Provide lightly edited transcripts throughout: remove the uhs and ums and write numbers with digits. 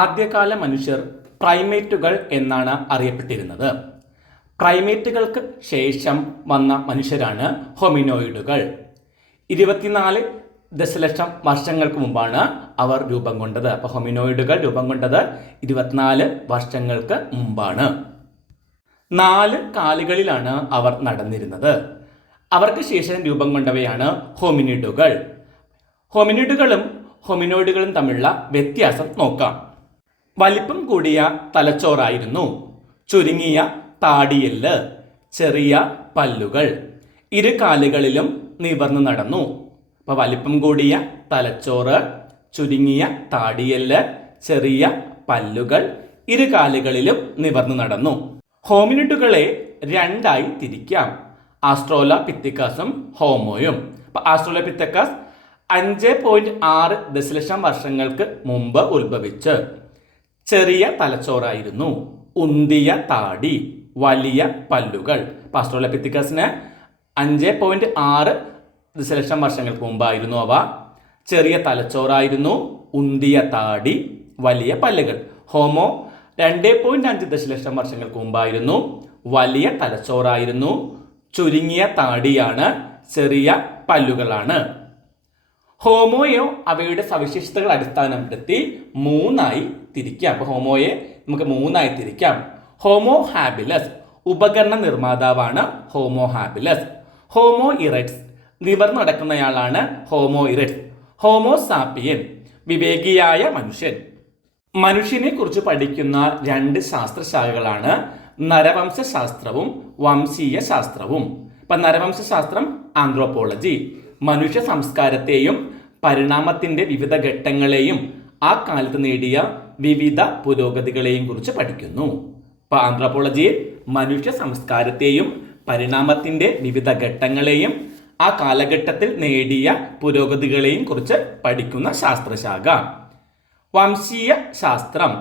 ആദ്യകാല മനുഷ്യർ പ്രൈമേറ്റുകൾ എന്നാണ് അറിയപ്പെട്ടിരുന്നത്. പ്രൈമേറ്റുകൾക്ക് ശേഷം വന്ന മനുഷ്യരാണ് ഹൊമിനോയിഡുകൾ. 24 ദശലക്ഷം വർഷങ്ങൾക്ക് മുമ്പാണ് അവർ രൂപം കൊണ്ടത്. അപ്പോൾ ഹൊമിനോയിഡുകൾ രൂപം കൊണ്ടത് 24 വർഷങ്ങൾക്ക് മുമ്പാണ്. 4 കാലുകളിലാണ് അവർ നടന്നിരുന്നത്. അവർക്ക് ശേഷം രൂപം കൊണ്ടവയാണ് ഹോമിനിഡുകൾ. ഹോമിനിഡുകളും ഹൊമിനോയിഡുകളും തമ്മിലുള്ള വ്യത്യാസം നോക്കാം. വലിപ്പം കൂടിയ തലച്ചോറായിരുന്നു, ചുരുങ്ങിയ താടിയെല്ല്, ചെറിയ പല്ലുകൾ, ഇരു കാലുകളിലും നിവർന്നു നടന്നു. അപ്പോൾ വലിപ്പം കൂടിയ തലച്ചോറ്, ചുരുങ്ങിയ താടിയെല്ല്, ചെറിയ പല്ലുകൾ, ഇരു കാലുകളിലും നിവർന്നു നടന്നു. ഹോമിനിഡുകളെ രണ്ടായി തിരിക്കാം, ആസ്ട്രോലോപിത്തക്കസും ഹോമോയും. അപ്പോൾ ആസ്ട്രോലോപിത്തക്കസ് 5.6 ദശലക്ഷം വർഷങ്ങൾക്ക് മുമ്പ് ഉത്ഭവിച്ച് ചെറിയ തലച്ചോറായിരുന്നു, ഉന്തിയ താടി, വലിയ പല്ലുകൾ. ആസ്ട്രോലോപിത്തക്കസിന് 5.6 ദശലക്ഷം വർഷങ്ങൾക്ക് മുമ്പായിരുന്നു അവ. ചെറിയ തലച്ചോറായിരുന്നു, ഉന്തിയ താടി, വലിയ പല്ലുകൾ. ഹോമോ 2.5 ദശലക്ഷം വർഷങ്ങൾക്ക് മുമ്പായിരുന്നു, വലിയ തലച്ചോറായിരുന്നു, ചുരുങ്ങിയ താടിയാണ്, ചെറിയ പല്ലുകളാണ്. ഹോമോയോ അവയുടെ സവിശേഷതകൾ അടിസ്ഥാനപ്പെടുത്തി 3ആയി തിരിക്കാം. അപ്പോൾ ഹോമോയെ നമുക്ക് 3ആയി തിരിക്കാം. ഹോമോ ഹാബിലസ് ഉപകരണ നിർമ്മാതാവാണ് ഹോമോ ഹാബിലസ്. ഹോമോ ഇറക്ട്സ് നിവർന്നു നടക്കുന്നയാളാണ് ഹോമോ ഇറക്ട്സ്. ഹോമോ സാപ്പിയൻ വിവേകിയായ മനുഷ്യൻ. മനുഷ്യനെ കുറിച്ച് പഠിക്കുന്ന 2 ശാസ്ത്രശാഖകളാണ് നരവംശാസ്ത്രവും വംശീയ ശാസ്ത്രവും. ഇപ്പം നരവംശാസ്ത്രം ആന്ത്രോപോളജി മനുഷ്യ സംസ്കാരത്തെയും പരിണാമത്തിന്റെ വിവിധ ഘട്ടങ്ങളെയും ആ കാലത്ത് നേടിയ വിവിധ പുരോഗതികളെയും കുറിച്ച് പഠിക്കുന്നു. ഇപ്പൊ ആന്ത്രോപോളജിയിൽ മനുഷ്യ സംസ്കാരത്തെയും പരിണാമത്തിന്റെ വിവിധ ഘട്ടങ്ങളെയും ആ കാലഘട്ടത്തിൽ നേടിയ പുരോഗതികളെയും കുറിച്ച് പഠിക്കുന്ന ശാസ്ത്രശാഖ. വംശീയ ശാസ്ത്രം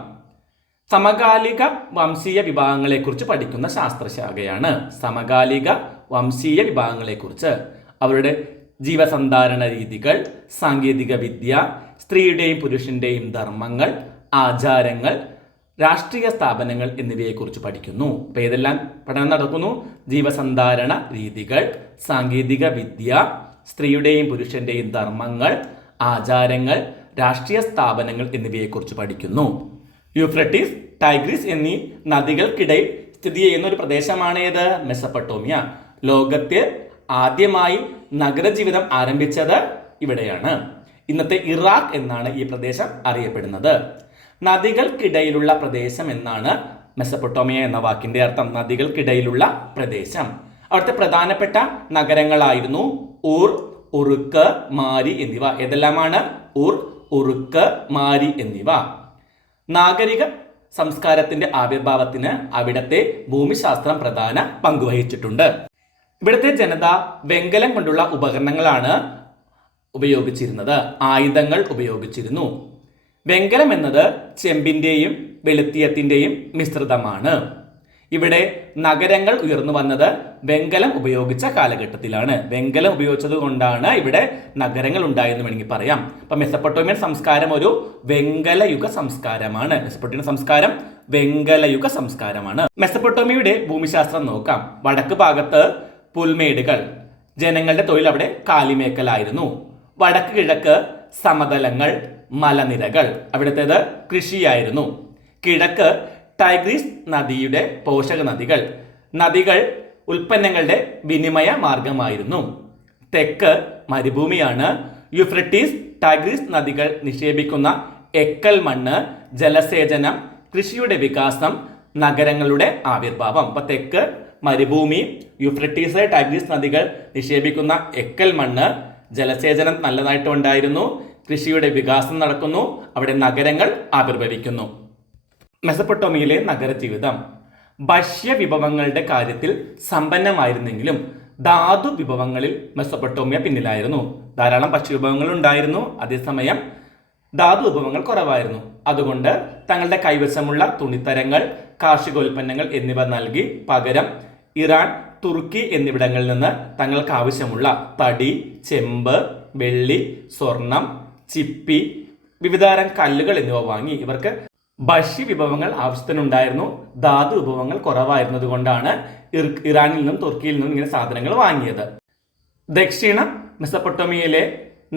സമകാലിക വംശീയ വിഭാഗങ്ങളെക്കുറിച്ച് പഠിക്കുന്ന ശാസ്ത്രശാഖയാണ്. സമകാലിക വംശീയ വിഭാഗങ്ങളെക്കുറിച്ച് അവരുടെ ജീവസന്ധാരണ രീതികൾ, സാങ്കേതിക വിദ്യ, സ്ത്രീയുടെയും പുരുഷന്റെയും ധർമ്മങ്ങൾ, ആചാരങ്ങൾ, രാഷ്ട്രീയ സ്ഥാപനങ്ങൾ എന്നിവയെക്കുറിച്ച് പഠിക്കുന്നു. അപ്പോൾ ഏതെല്ലാം പഠനം നടക്കുന്നു? ജീവസന്ധാരണ രീതികൾ, സാങ്കേതിക വിദ്യ, സ്ത്രീയുടെയും പുരുഷന്റെയും ധർമ്മങ്ങൾ, ആചാരങ്ങൾ, രാഷ്ട്രീയ സ്ഥാപനങ്ങൾ എന്നിവയെക്കുറിച്ച് പഠിക്കുന്നു. യൂഫ്രട്ടീസ്, ടൈഗ്രിസ് എന്നീ നദികൾക്കിടയിൽ സ്ഥിതി ചെയ്യുന്ന ഒരു പ്രദേശമാണ് ഏത്? മെസൊപ്പൊട്ടേമിയ. ലോകത്തിൽ ആദ്യമായി നഗരജീവിതം ആരംഭിച്ചത് ഇവിടെയാണ്. ഇന്നത്തെ ഇറാഖ് എന്നാണ് ഈ പ്രദേശം അറിയപ്പെടുന്നത്. നദികൾക്കിടയിലുള്ള പ്രദേശം എന്നാണ് മെസൊപ്പൊട്ടേമിയ എന്ന വാക്കിന്റെ അർത്ഥം. നദികൾക്കിടയിലുള്ള പ്രദേശം. അവിടുത്തെ പ്രധാനപ്പെട്ട നഗരങ്ങളായിരുന്നു ഊർ, ഉറുക്ക്, മാരി എന്നിവ. ഏതെല്ലാമാണ്? ഊർ, ഉറുക്ക്, മാരി എന്നിവ. നാഗരിക സംസ്കാരത്തിന്റെ ആവിർഭാവത്തിന് അവിടത്തെ ഭൂമിശാസ്ത്രം പ്രധാന പങ്കുവഹിച്ചിട്ടുണ്ട്. ഇവിടുത്തെ ജനത വെങ്കലം കൊണ്ടുള്ള ഉപകരണങ്ങളാണ് ഉപയോഗിച്ചിരുന്നത്, ആയുധങ്ങൾ ഉപയോഗിച്ചിരുന്നു. വെങ്കലം എന്നത് ചെമ്പിന്റെയും വെളുത്തീയത്തിന്റെയും മിശ്രിതമാണ്. ഇവിടെ നഗരങ്ങൾ ഉയർന്നു വന്നത് വെങ്കലം ഉപയോഗിച്ച കാലഘട്ടത്തിലാണ്. വെങ്കലം ഉപയോഗിച്ചത് കൊണ്ടാണ് ഇവിടെ നഗരങ്ങൾ ഉണ്ടായെന്ന് വേണമെങ്കിൽ പറയാം. അപ്പൊ മെസൊപ്പൊട്ടേമിയൻ സംസ്കാരം ഒരു വെങ്കലയുഗ സംസ്കാരമാണ്. മെസൊപ്പൊട്ടേമിയൻ സംസ്കാരം വെങ്കലയുഗ സംസ്കാരമാണ്. മെസൊപ്പൊട്ടേമിയയുടെ ഭൂമിശാസ്ത്രം നോക്കാം. വടക്ക് ഭാഗത്ത് പുൽമേടുകൾ, ജനങ്ങളുടെ തൊഴിൽ അവിടെ കാലിമേക്കലായിരുന്നു. വടക്ക് കിഴക്ക് സമതലങ്ങൾ, മലനിരകൾ, അവിടുത്തേത് കൃഷിയായിരുന്നു. കിഴക്ക് ടൈഗ്രീസ് നദിയുടെ പോഷക നദികൾ, നദികൾ ഉൽപ്പന്നങ്ങളുടെ വിനിമയ മാർഗമായിരുന്നു. തെക്ക് മരുഭൂമിയാണ്. യൂഫ്രട്ടീസ്, ടൈഗ്രീസ് നദികൾ നിക്ഷേപിക്കുന്ന എക്കൽ മണ്ണ്, ജലസേചനം, കൃഷിയുടെ വികാസം, നഗരങ്ങളുടെ ആവിർഭാവം. അപ്പൊ തെക്ക് മരുഭൂമി, യൂഫ്രട്ടീസ്, ടൈഗ്രീസ് നദികൾ നിക്ഷേപിക്കുന്ന എക്കൽ മണ്ണ്, ജലസേചനം നല്ലതായിട്ട് ഉണ്ടായിരുന്നു, കൃഷിയുടെ വികാസം നടക്കുന്നു, അവിടെ നഗരങ്ങൾ ആവിർഭവിക്കുന്നു. മെസൊപ്പൊട്ടേമിയയിലെ നഗരജീവിതം ഭക്ഷ്യ വിഭവങ്ങളുടെ കാര്യത്തിൽ സമ്പന്നമായിരുന്നെങ്കിലും ധാതു വിഭവങ്ങളിൽ മെസൊപ്പൊട്ടേമിയ പിന്നിലായിരുന്നു. ധാരാളം ഭക്ഷ്യവിഭവങ്ങൾ ഉണ്ടായിരുന്നു, അതേസമയം ധാതു വിഭവങ്ങൾ കുറവായിരുന്നു. അതുകൊണ്ട് തങ്ങളുടെ കൈവശമുള്ള തുണിത്തരങ്ങൾ, കാർഷികോൽപ്പന്നങ്ങൾ എന്നിവ നൽകി പകരം ഇറാൻ, തുർക്കി എന്നിവിടങ്ങളിൽ നിന്ന് തങ്ങൾക്ക് ആവശ്യമുള്ള തടി, ചെമ്പ്, വെള്ളി, സ്വർണം, ചിപ്പി, വിവിധതരം കല്ലുകൾ എന്നിവ വാങ്ങി ഇവർക്ക് ഭക്ഷ്യ വിഭവങ്ങൾ ആവശ്യത്തിനുണ്ടായിരുന്നു, ധാതു വിഭവങ്ങൾ കുറവായിരുന്നത് കൊണ്ടാണ് ഇറാനിൽ നിന്നും തുർക്കിയിൽ നിന്നും ഇങ്ങനെ സാധനങ്ങൾ വാങ്ങിയത്. ദക്ഷിണ മെസപ്പൊട്ടോമിയയിലെ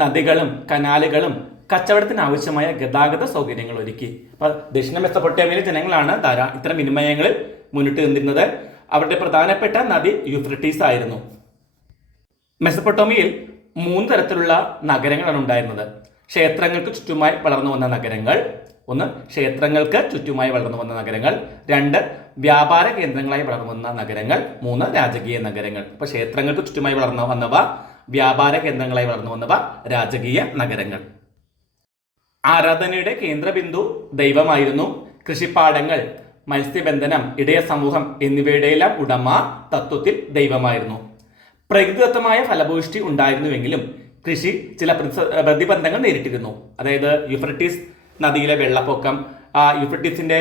നദികളും കനാലുകളും കച്ചവടത്തിന് ആവശ്യമായ ഗതാഗത സൗകര്യങ്ങൾ ഒരുക്കി. അപ്പൊ ദക്ഷിണ മെസപ്പൊട്ടോമിയയിലെ ജനങ്ങളാണ് ഇത്തരം വിനിമയങ്ങളിൽ മുന്നിട്ട് നിന്നിരുന്നത്. അവരുടെ പ്രധാനപ്പെട്ട നദി യൂഫ്രട്ടീസ് ആയിരുന്നു. മെസപ്പൊട്ടോമിയയിൽ 3 തരത്തിലുള്ള നഗരങ്ങളാണ് ഉണ്ടായിരുന്നത്. ക്ഷേത്രങ്ങൾക്ക് ചുറ്റുമായി വളർന്നു വന്ന നഗരങ്ങൾ, 1 ക്ഷേത്രങ്ങൾക്ക് ചുറ്റുമായി വളർന്നു വന്ന നഗരങ്ങൾ, 2 വ്യാപാര കേന്ദ്രങ്ങളായി വളർന്നു വന്ന നഗരങ്ങൾ, 3 രാജകീയ നഗരങ്ങൾ. അപ്പൊ ക്ഷേത്രങ്ങൾക്ക് ചുറ്റുമായി വളർന്നു വന്നവ, വ്യാപാര കേന്ദ്രങ്ങളായി വളർന്നു വന്നവ രാജകീയ നഗരങ്ങൾ. ആരാധനയുടെ കേന്ദ്രബിന്ദു ദൈവമായിരുന്നു. കൃഷിപ്പാടങ്ങൾ, മത്സ്യബന്ധനം, ഇടയ സമൂഹം എന്നിവയുടെയെല്ലാം ഉടമ തത്വത്തിൽ ദൈവമായിരുന്നു. പ്രകൃതിദത്തമായ ഫലഭൂഷ്ടി ഉണ്ടായിരുന്നുവെങ്കിലും കൃഷി ചില പ്രതിബന്ധങ്ങൾ നേരിട്ടിരുന്നു. അതായത് യൂഫ്രട്ടീസ് നദിയിലെ വെള്ളപ്പൊക്കം, യൂഫ്രട്ടീസിന്റെ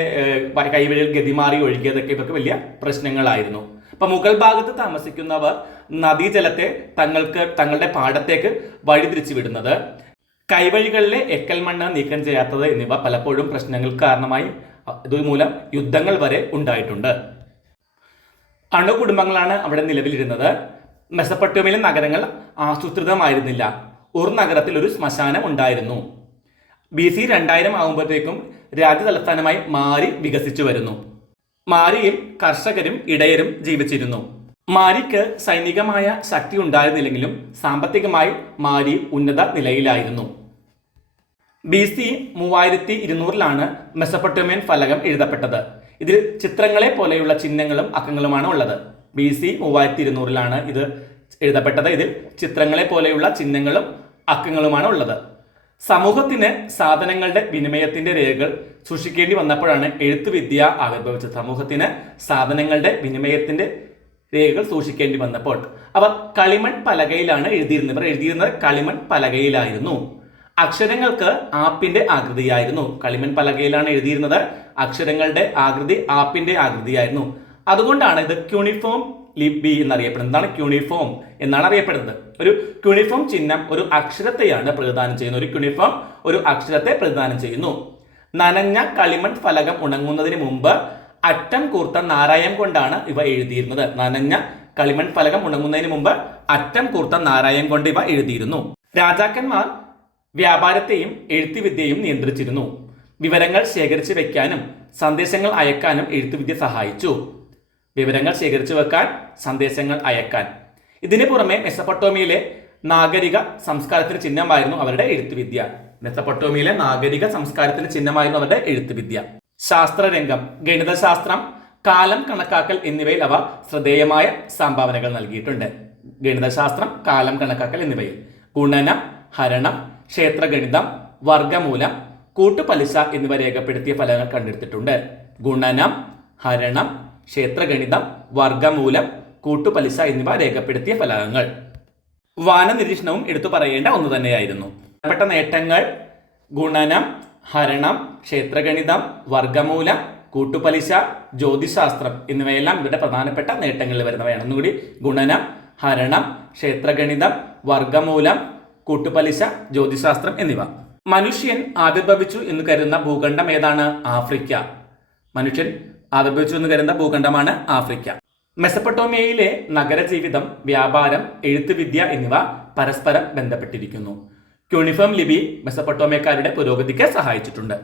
കൈവഴിയിൽ ഗതിമാറി ഒഴുകിയതൊക്കെ ഇവർക്ക് വലിയ പ്രശ്നങ്ങളായിരുന്നു. അപ്പൊ മുകൾ ഭാഗത്ത് താമസിക്കുന്നവർ നദീജലത്തെ തങ്ങളുടെ പാടത്തേക്ക് വഴിതിരിച്ചു വിടുന്നത്, കൈവഴികളിലെ എക്കൽ മണ്ണ് നീക്കം ചെയ്യാത്തത് എന്നിവ പലപ്പോഴും പ്രശ്നങ്ങൾക്ക് കാരണമായി. ഇതുമൂലം യുദ്ധങ്ങൾ വരെ ഉണ്ടായിട്ടുണ്ട്. അണുകുടുംബങ്ങളാണ് അവിടെ നിലവിലിരുന്നത്. മെസപ്പൊട്ടോമിയയിലെ നഗരങ്ങൾ ആസൂത്രിതമായിരുന്നില്ല. ഒരു നഗരത്തിൽ ഒരു ശ്മശാനം ഉണ്ടായിരുന്നു. BC 2000 ആകുമ്പോഴത്തേക്കും രാജ്യതലസ്ഥാനമായി മാരി വികസിച്ചു വരുന്നു. മാരിയിൽ കർഷകരും ഇടയരും ജീവിച്ചിരുന്നു. മാരിക്ക് സൈനികമായ ശക്തി ഉണ്ടായിരുന്നില്ലെങ്കിലും സാമ്പത്തികമായി മാരി ഉന്നത നിലയിലായിരുന്നു. BC 3200 മെസപ്പൊട്ടോമിയൻ ഫലകം എഴുതപ്പെട്ടത്. ഇതിൽ ചിത്രങ്ങളെ പോലെയുള്ള ചിഹ്നങ്ങളും അക്കങ്ങളുമാണ് ഉള്ളത്. BC 3200 ഇത് എഴുതപ്പെട്ടത്. ഇതിൽ ചിത്രങ്ങളെ പോലെയുള്ള ചിഹ്നങ്ങളും അക്കങ്ങളുമാണ് ഉള്ളത്. സമൂഹത്തിന് സാധനങ്ങളുടെ വിനിമയത്തിന്റെ രേഖകൾ സൂക്ഷിക്കേണ്ടി വന്നപ്പോഴാണ് എഴുത്തുവിദ്യ ആവിർഭവിച്ചത്. സമൂഹത്തിന് സാധനങ്ങളുടെ വിനിമയത്തിന്റെ രേഖകൾ സൂക്ഷിക്കേണ്ടി വന്നപ്പോൾ അവർ കളിമൺ പലകയിലാണ് എഴുതിയിരുന്നത്. ഇവർ എഴുതിയിരുന്നത് കളിമൺ പലകയിലായിരുന്നു. അക്ഷരങ്ങൾക്ക് ആപ്പിന്റെ ആകൃതിയായിരുന്നു. കളിമൺ പലകയിലാണ് എഴുതിയിരുന്നത്. അക്ഷരങ്ങളുടെ ആകൃതി ആപ്പിന്റെ ആകൃതിയായിരുന്നു. അതുകൊണ്ടാണ് ഇത് ക്യൂണിഫോം ലിപി എന്നറിയപ്പെടുന്നത്. എന്താണ് ക്യൂണിഫോം എന്നാണ് അറിയപ്പെടുന്നത്. ഒരു ക്യൂണിഫോം ചിഹ്നം ഒരു അക്ഷരത്തെയാണ് പ്രതിദാനം ചെയ്യുന്നത്. ഒരു ക്യൂണിഫോം ഒരു അക്ഷരത്തെ പ്രതിദാനം ചെയ്യുന്നു. നനഞ്ഞ കളിമൺ ഫലകം ഉണങ്ങുന്നതിന് മുമ്പ് അറ്റം കൂർത്ത നാരായം കൊണ്ടാണ് ഇവ എഴുതിയിരുന്നത്. നനഞ്ഞ കളിമൺ ഫലകം ഉണങ്ങുന്നതിന് മുമ്പ് അറ്റം കൂർത്ത നാരായം കൊണ്ട് ഇവ എഴുതിയിരുന്നു. രാജാക്കന്മാർ വ്യാപാരത്തെയും എഴുത്തുവിദ്യയും നിയന്ത്രിച്ചിരുന്നു. വിവരങ്ങൾ ശേഖരിച്ചു വെക്കാനും സന്ദേശങ്ങൾ അയക്കാനും എഴുത്തുവിദ്യ സഹായിച്ചു. വിവരങ്ങൾ ശേഖരിച്ചു വെക്കാൻ, സന്ദേശങ്ങൾ അയക്കാൻ. ഇതിനു പുറമെ മെസപ്പൊട്ടോമിയയിലെ നാഗരിക സംസ്കാരത്തിന് ചിഹ്നമായിരുന്നു അവരുടെ എഴുത്തുവിദ്യ. മെസപ്പൊട്ടോമിയയിലെ നാഗരിക സംസ്കാരത്തിന് ചിഹ്നമായിരുന്നു അവരുടെ എഴുത്തുവിദ്യ. ശാസ്ത്രരംഗം, ഗണിതശാസ്ത്രം, കാലം കണക്കാക്കൽ എന്നിവയിൽ അവ ശ്രദ്ധേയമായ സംഭാവനകൾ നൽകിയിട്ടുണ്ട്. ഗണിതശാസ്ത്രം, കാലം കണക്കാക്കൽ എന്നിവയിൽ ഗുണനം, ഹരണം, ക്ഷേത്രഗണിതം, വർഗമൂലം, കൂട്ടുപലിശ എന്നിവ രേഖപ്പെടുത്തിയ ഫലങ്ങൾ കണ്ടെടുത്തിട്ടുണ്ട്. ഗുണനം, ഹരണം, ക്ഷേത്രഗണിതം, വർഗമൂലം, കൂട്ടുപലിശ എന്നിവ രേഖപ്പെടുത്തിയ ഫലകങ്ങൾ. വാനനിരീക്ഷണവും എടുത്തു പറയേണ്ട ഒന്ന് തന്നെയായിരുന്നു. പ്രധാനപ്പെട്ട നേട്ടങ്ങൾ ഗുണനം, ഹരണം, ക്ഷേത്രഗണിതം, വർഗമൂലം, കൂട്ടുപലിശ, ജ്യോതിശാസ്ത്രം എന്നിവയെല്ലാം ഇവരുടെ പ്രധാനപ്പെട്ട നേട്ടങ്ങളിൽ വരുന്നവയാണ്. ഒന്നുകൂടി: ഗുണനം, ഹരണം, ക്ഷേത്രഗണിതം, വർഗമൂലം, കൂട്ടുപലിശ, ജ്യോതിശാസ്ത്രം എന്നിവ. മനുഷ്യൻ ആവിർഭവിച്ചു എന്ന് കരുതുന്ന ഭൂഖണ്ഡം ഏതാണ്? ആഫ്രിക്ക. മനുഷ്യൻ ആവിർഭവിച്ചു എന്ന് കരുതുന്ന ഭൂഖണ്ഡമാണ് ആഫ്രിക്ക. മെസപ്പൊട്ടോമിയയിലെ നഗരജീവിതം, വ്യാപാരം, എഴുത്തുവിദ്യ എന്നിവ പരസ്പരം ബന്ധപ്പെട്ടിരിക്കുന്നു. ക്യൂണിഫോം ലിപി മെസപ്പൊട്ടോമിയക്കാരുടെ പുരോഗതിക്ക് സഹായിച്ചിട്ടുണ്ട്.